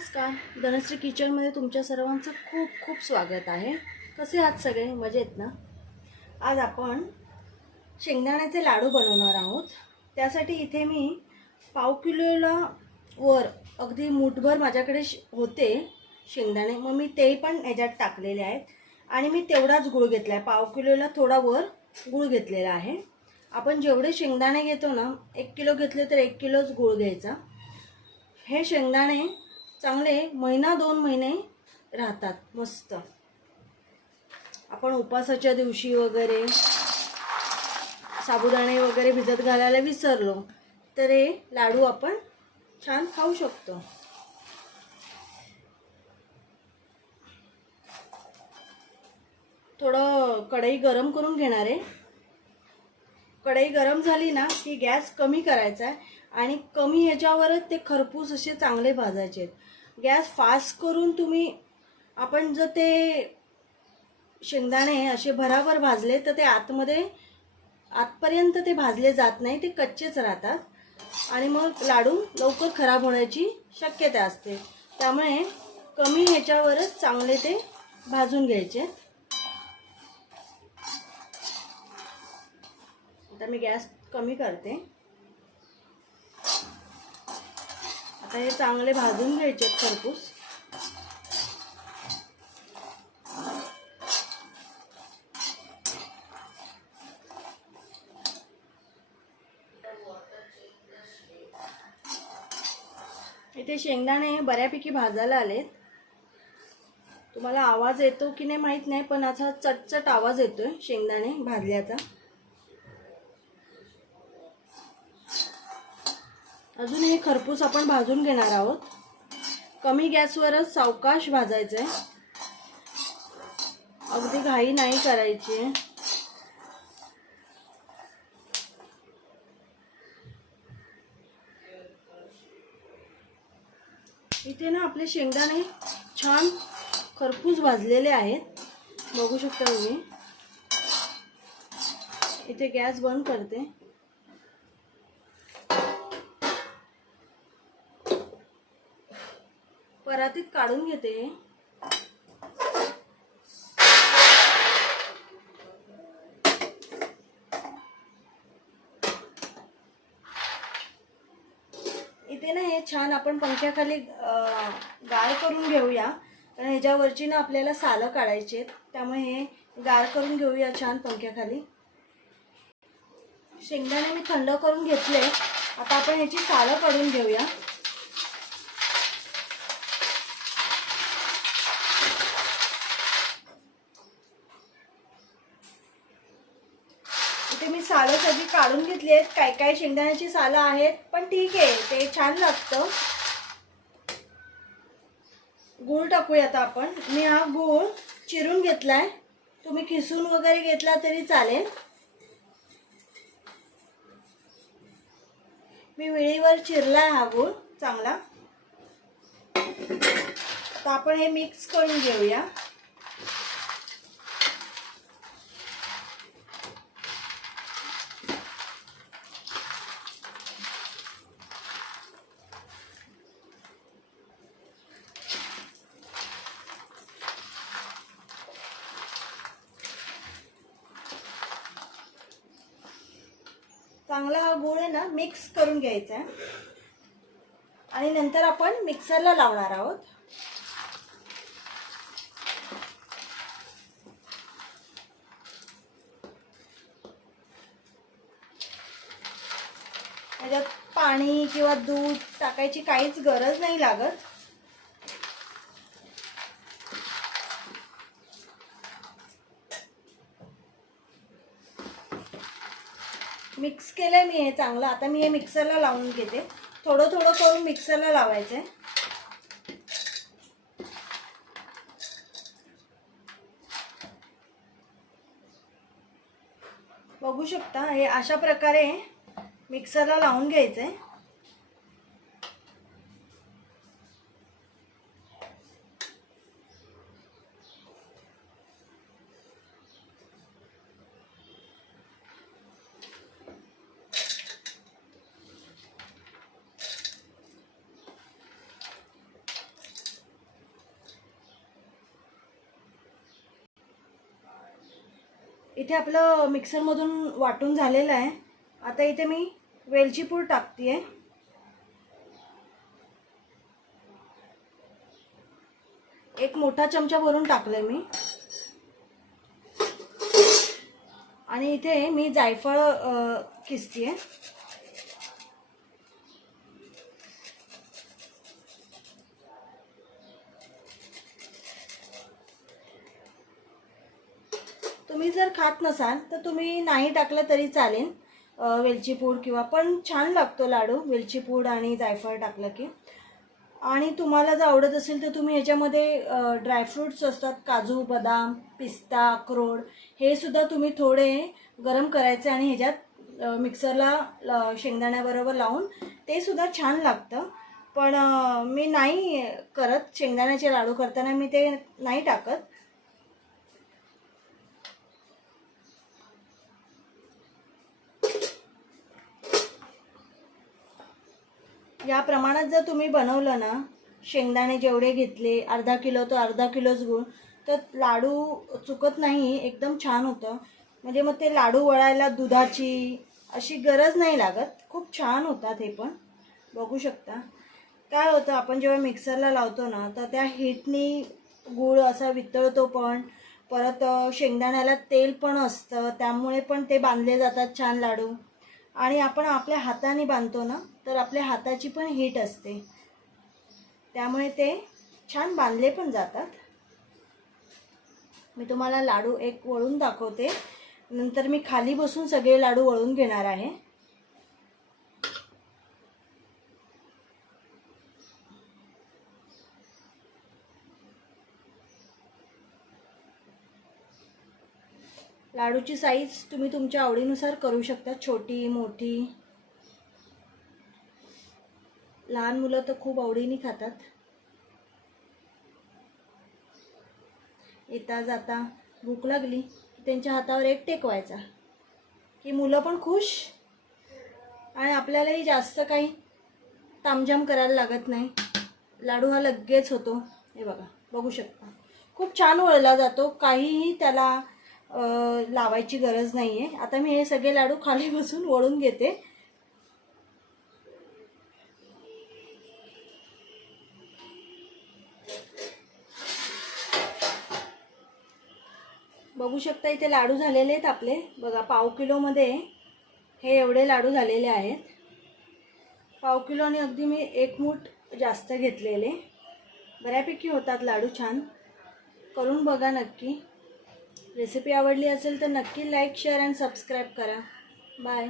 नमस्कार. धनश्री किचनमध्ये तुमच्या सर्वांचं खूप खूप स्वागत आहे. कसे आहात सगळे? मजेत ना? आज आपण शेंगदाण्याचे लाडू बनवणार आहोत. त्यासाठी इथे मी पाव किलोला वर अगदी मुठभर माझ्याकडे श- होते शेंगदाणे. मग मी ते पण ह्याच्यात टाकलेले आहेत. आणि मी तेवढाच गुळ घेतला आहे पाव किलोला थोडा वर गुळ घेतलेला आहे. आपण जेवढे शेंगदाणे घेतो ना एक किलो घेतले तर एक किलोच गुळ घ्यायचा. हे शेंगदाणे चांगले महिना दोन महिने राहतात मस्त. आपण उपासाच्या दिवशी वगैरे साबुदाणे वगैरे भिजत घालायला विसरलो तर हे लाडू आपण छान खाऊ शकतो. थोडं कढई गरम करून घेणार आहे. कढई गरम झाली ना की गॅस कमी करायचा आहे आणि कमी ह्याच्यावरच ते खरपूस असे चांगले भाजायचे आहेत. गॅस फास्ट करून तुम्ही आपण जर ते शेंगदाणे असे भराभर भाजले तर ते आतमध्ये आतपर्यंत ते भाजले जात नाही ते कच्चेच राहतात. आणि मग लाडू लवकर खराब होण्याची शक्यता असते. त्यामुळे कमी ह्याच्यावरच चांगले ते भाजून घ्यायचे. आता मी गॅस कमी करते. आता हे चांगले भाजून घ्यायचे खरपूस. इथे शेंगदाणे बऱ्यापैकी भाजायला आलेत. तुम्हाला आवाज येतो की नाही माहीत नाही पण असा चटचट आवाज येतोय शेंगदाणे भाजल्याचा. अजून हे खरपूस आपण भाजून घेणार आहोत. कमी गॅसवरच सावकाश भाजायचं आहे अगदी घाई नाही करायची. इथे ना आपले शेंगदाणे छान खरपूस भाजलेले आहेत. बघू शकता तुम्ही. इथे गॅस बंद करते. परातीत काढून घेते. इथे ना हे छान आपण पंख्याखाली अं, गाळ करून घेऊया. कारण ह्याच्यावरची ना आपल्याला सालं काढायची आहेत. त्यामुळे हे गाळ करून घेऊया छान पंख्याखाली. शेंगदाणे मी थंड करून घेतले. आता आपण ह्याची सालं काढून घेऊया. इथे मी सालं सगळी काढून घेतली आहेत. काय काय शेंगदाण्याची सालं आहेत. पण ठीक आहे ते छान लागतं. गूळ टाकूया आता आपण. मी हा गूळ चिरून घेतलाय. तुम्ही खिसून वगैरे घेतला तरी चालेल. मी विळीवर चिरलाय हा गूळ चांगला. आता आपण हे मिक्स करून घेऊया. चांगला हा गूळ आहे ना मिक्स करून घ्यायचा आहे. आणि नंतर आपण मिक्सरला लावणार आहोत. त्याच्यात पाणी किंवा दूध टाकायची काहीच गरज नाही लागत. मिक्स केलंय मी हे चांगलं. आता मी हे मिक्सरला लावून घेते. थोडं थोडं करून मिक्सरला लावायचं आहे बघू शकता हे अशा प्रकारे मिक्सरला लावून घ्यायचं आहे इथे आपलं मिक्सरमधून वाटून झालेलं आहे. आता इथे मी वेलची पूड टाकते आहे एक मोठा चमचा भरून टाकलं मी. आणि इथे मी जायफळ किसते तुम्ही जर खात नसाल तर तुम्ही नाही टाकलं तरी चालेल. वेलचीपूड वेलची पूड किंवा पण छान लागतो लाडू वेलची पूड आणि जायफळ टाकलं की. आणि तुम्हाला जर आवडत असेल तर तुम्ही ह्याच्यामध्ये ड्रायफ्रूट्स असतात काजू बदाम पिस्ता अक्रोड हे सुद्धा तुम्ही थोडे गरम करायचे आणि ह्याच्यात मिक्सरला शेंगदाण्याबरोबर लावून ते सुद्धा छान लागतं. पण मी नाही करत शेंगदाण्याचे लाडू करताना मी ते नाही टाकत. या प्रमाणात जर तुम्ही बनवलं ना शेंगदाणे जेवढे घेतले अर्धा किलो तर अर्धा किलोच गुळ तर लाडू चुकत नाही एकदम छान होतं. म्हणजे मग ते लाडू वळायला दुधाची अशी गरज नाही लागत. खूप छान होतात हे पण. बघू शकता. काय होतं आपण जेव्हा मिक्सरला लावतो ना तर त्या हिटनी गूळ असा वितळतो पण परत शेंगदाण्याला तेल पण असतं त्यामुळे पण ते बांधले जातात छान लाडू. आणि आपण आपल्या हाताने बांधतो ना तर आपल्या हाताची पण हीट असते. त्यामुळे ते छान बांधले पण जातात. मी तुम्हाला लाडू एक वळून दाखवते. नंतर मी खाली बसून सगळे लाडू वळून घेणार आहे. लाडूची साईज तुम्ही तुमच्या आवडीनुसार करू शकता. छोटी मोठी. लहान मुलं तर खूप आवडीने खातात. येता जाता भूक लागली की त्यांच्या हातावर एक टेकवायचा. की मुलं पण खुश आणि आपल्यालाही जास्त काही तामझाम करायला लागत नाही. लाडू हा लगेच होतो. हे बघा बघू शकता. खूप छान वळला जातो. काहीही त्याला लावायची गरज नाही आहे आता मी हे सगळे लाडू खाली बसून वळून घेते. बघू शकता इथे लाडू झालेले आहेत आपले. बघा पाव किलोमध्ये हे एवढे लाडू झालेले आहेत. पाव किलो आणि अगदी मी एक मूठ जास्त घेतलेले. बऱ्यापैकी होतात लाडू छान. करून बघा नक्की. रेसिपी आवडली असेल तर नक्की लाईक शेअर अँड सबस्क्राईब करा. बाय.